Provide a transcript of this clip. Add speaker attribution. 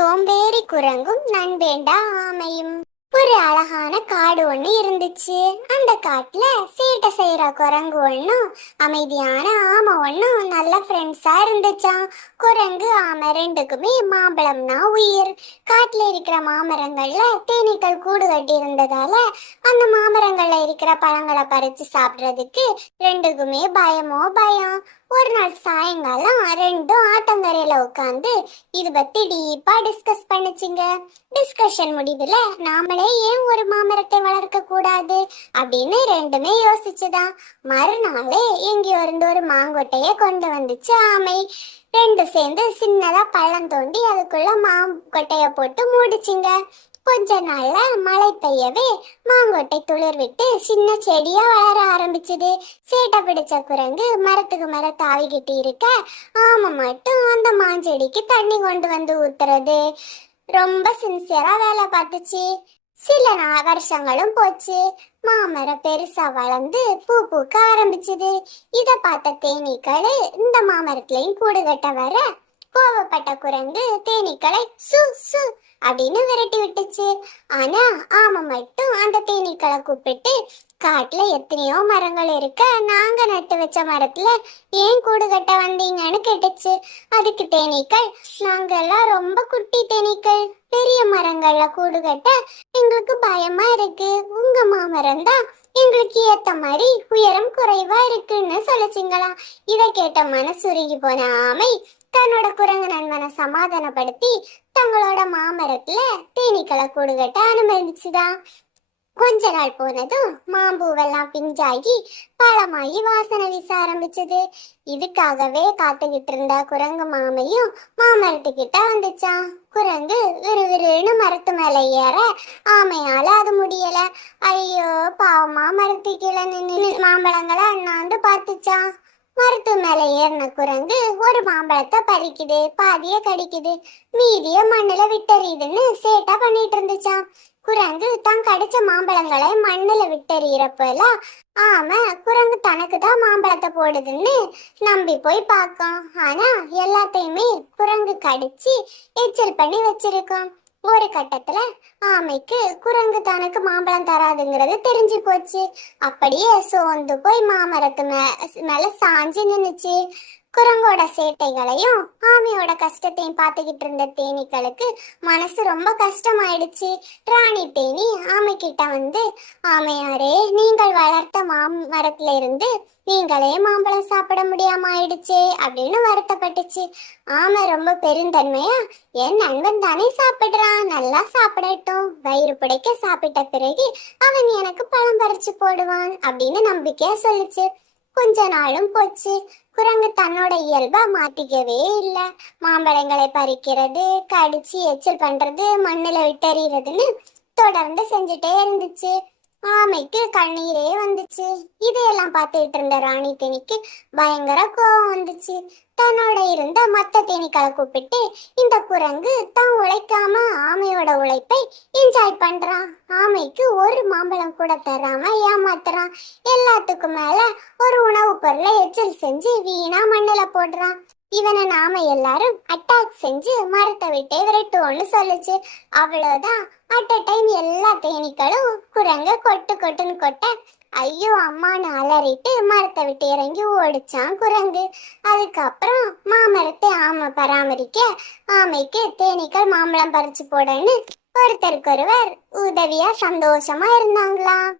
Speaker 1: சோம்பேறி குரங்கும் நண்பேண்டா ஆமையும். ஒரு அழகான காடு ஒண்ணு இருந்துச்சு. அந்த காட்டுல சேட்டை செய்யற குரங்கு ஒண்ணும் அமைதியான ஆமை ஒண்ணும் நல்ல ஃப்ரெண்ட்ஸா இருந்துச்சான் குரங்கு ஆமை ரெண்டுக்குமே மாம்பழம்னா உயிர். காட்டுல இருக்கிற மாமரங்கள்ல தேனீக்கள் கூடு கட்டி இருந்ததால அந்த மாமரங்கள்ல இருக்கிற பழங்களை பறிச்சு சாப்பிடுறதுக்கு ரெண்டுக்குமே பயமோ பயம். ஒரு நாள் சாயங்காலம் ரெண்டும் ஆட்டங்கரையில உட்காந்து இது பத்தி டீப்பா டிஸ்கஸ் பண்ணுச்சுங்க. டிஸ்கஷன் முடிவுல நாமளே ஏன் ஒரு மாமரத்தை வளர்க்க கூடாது அப்படின்னு ரெண்டுமே யோசிச்சுதான். மறுநாளே எங்கேயோ இருந்து ஒரு மாங்கொட்டைய கொண்டு வந்துச்சு ஆமை. ரெண்டு சேர்ந்து சின்னதா பள்ளம் தோண்டி அதுக்குள்ள மாங்கொட்டைய போட்டு மூடிச்சுங்க. கொஞ்ச நாள்ல மழை பெய்யவே மாங்கொட்டை துளிர் விட்டு சின்ன செடியா வளர ஆரம்பிச்சது. சேட்டை பிடிச்ச குரங்கு மரத்துக்கு மர தாவிக்கிட்டு இருக்க ஆமை மட்டும் அந்த மாஞ்செடிக்கு தண்ணி கொண்டு வந்து ஊத்துறது. ரொம்ப சின்சியரா வேலை பார்த்துச்சு. சில வருஷங்களும் போச்சு. மாமரம் பெருசா வளர்ந்து பூ பூக்க ஆரம்பிச்சது. இத பார்த்த தேனீக்கள் இந்த மாமரத்திலையும் கூடு கட்ட வர கோவப்பட்ட குரங்கு தேனீக்களை சு சு அப்படின்னு விரட்டி விட்டுச்சு. ஆனா ஆமை மட்டும் அந்த தேனீக்களை கூப்பிட்டு காட்டுல எத்தனையோ மரங்கள் இருக்க. நாங்க நட்டு வச்ச மரத்துல ஏன் கூடு கட்ட வந்தீங்கன்னு கேட்டுச்சு. அதுக்கு தேனீக்கள் நாங்கெல்லாம் ரொம்ப குட்டி தேனீக்கள். பெரிய மரங்கள்ல கூடு கட்ட எங்களுக்கு பயமா இருக்கு. உங்க மாமரம் தான் எங்களுக்கு ஏத்த மாதிரி உயரம் குறைவா இருக்குன்னு சொல்லிச்சிங்களா இதை கேட்ட மனசுருகி போன ஆமை தன்னோட குரங்கு நண்பனை சமாதானப்படுத்தி தங்களோட மாமரத்துல தேனீக்களை கூடு அனுமதிச்சுதான் கொஞ்ச நாள் போனதும் மாம்பூவெல்லாம் பிஞ்சாகி பழமாகி வாசனை வீச ஆரம்பிச்சது. இதுக்காகவே காத்துக்கிட்டு இருந்த குரங்கு மாமையும் மாமரத்துக்கிட்ட வந்துச்சான் குரங்கு விறுவிறுன்னு மரத்து மேல ஏற ஆமையால அது முடியல. ஐயோ பாவமா மரத்து கீழே நின்று மாம்பழங்களை அண்ணாந்து பார்த்துச்சான் மரத்து மேல ஏறின குரங்கு ஒரு மாம்பழத்தை பறிக்குது பாதிய கடிக்குது மீதிய மண்ணுல விட்டறியுதுன்னு சேட்டா பண்ணிட்டு இருந்துச்சான் குரங்கு தான் கடிச்ச மாம்பழங்களை மண்ணுல விட்டறியறப்பெல்லாம் ஆம குரங்கு தனக்கு தான் மாம்பழத்தை போடுதுன்னு நம்பி போய் பார்க்கும். ஆனா எல்லாத்தையுமே குரங்கு கடிச்சு எச்சல் பண்ணி வச்சிருக்கான் ஒரு கட்டத்துல ஆமைக்கு குரங்கு தனக்கு மாம்பழம் தராதுங்கிறது தெரிஞ்சு போச்சு. அப்படியே சோர்ந்து போய் மாமரத்து மே மேல சாஞ்சு நின்னுச்சு. குரங்கோட சேட்டைகளையும் ஆமையோட கஷ்டத்தையும் பார்த்துக்கிட்டு இருந்த தேனீக்களுக்கு மனசு ரொம்ப கஷ்டமாயிடுச்சு. ராணி தேனி ஆமை கிட்ட வந்து ஆமையாரே நீங்கள் வளர்த்த மாமரத்துல இருந்து நீங்களே மாம்பழம் சாப்பிட முடியாம ஆயிடுச்சே அப்படின்னு வருத்தப்பட்டுச்சு. ஆமை ரொம்ப பெருந்தன்மையா என் நண்பன் தானே சாப்பிடுறான் நல்லா சாப்பிடட்டும். வயிறு பிடைக்க சாப்பிட்ட பிறகு அவன் எனக்கு பழம் பறிச்சு போடுவான் அப்படின்னு நம்பிக்கையா சொல்லுச்சு. கொஞ்ச நாளும் போச்சு. குரங்கு தன்னோட இயல்பா மாத்திக்கவே இல்ல. மாம்பழங்களை பறிக்கிறது கடிச்சு எச்சல் பண்றது மண்ணுல விட்டறிறதுன்னு தொடர்ந்து செஞ்சுட்டே இருந்துச்சு. ஆமைக்கு கண்ணீரே வந்துச்சு. இதையெல்லாம் பார்த்துட்டு இருந்த ராணி தேனிக்கு பயங்கர கோபம் வந்துச்சு. தன்னோட இருந்த மத்த தேனீக்களை கூப்பிட்டு இந்த குரங்கு தான் உழைக்காம ஆமையோட உழைப்பை என்ஜாய் பண்றான். ஆமைக்கு ஒரு மாம்பழம் கூட தராம ஏமாத்துறான். எல்லாத்துக்கும் மேல ஒரு உணவுப் பொருளை எச்சல் செஞ்சு வீணா மண்ணில போடுறான். இவனை நாம எல்லாரும் அட்டாக் செஞ்சு மரத்தை விட்டே விரட்டுவோம்னு சொல்லுச்சு. அவ்வளவுதான். அட் அ டைம் எல்லா தேனீக்களும் குரங்க கொட்டு கொட்டுன்னு கொட்ட ஐயோ அம்மான்னு அலறிட்டு மரத்தை விட்டு இறங்கி ஓடிச்சான் குரங்கு. அதுக்கப்புறம் மாமரத்தை ஆமை பராமரிக்க ஆமைக்கு தேனீக்கள் மாம்பழம் பறிச்சு போடன்னு ஒருத்தருக்கொருவர் உதவியா சந்தோஷமா இருந்தாங்களாம்.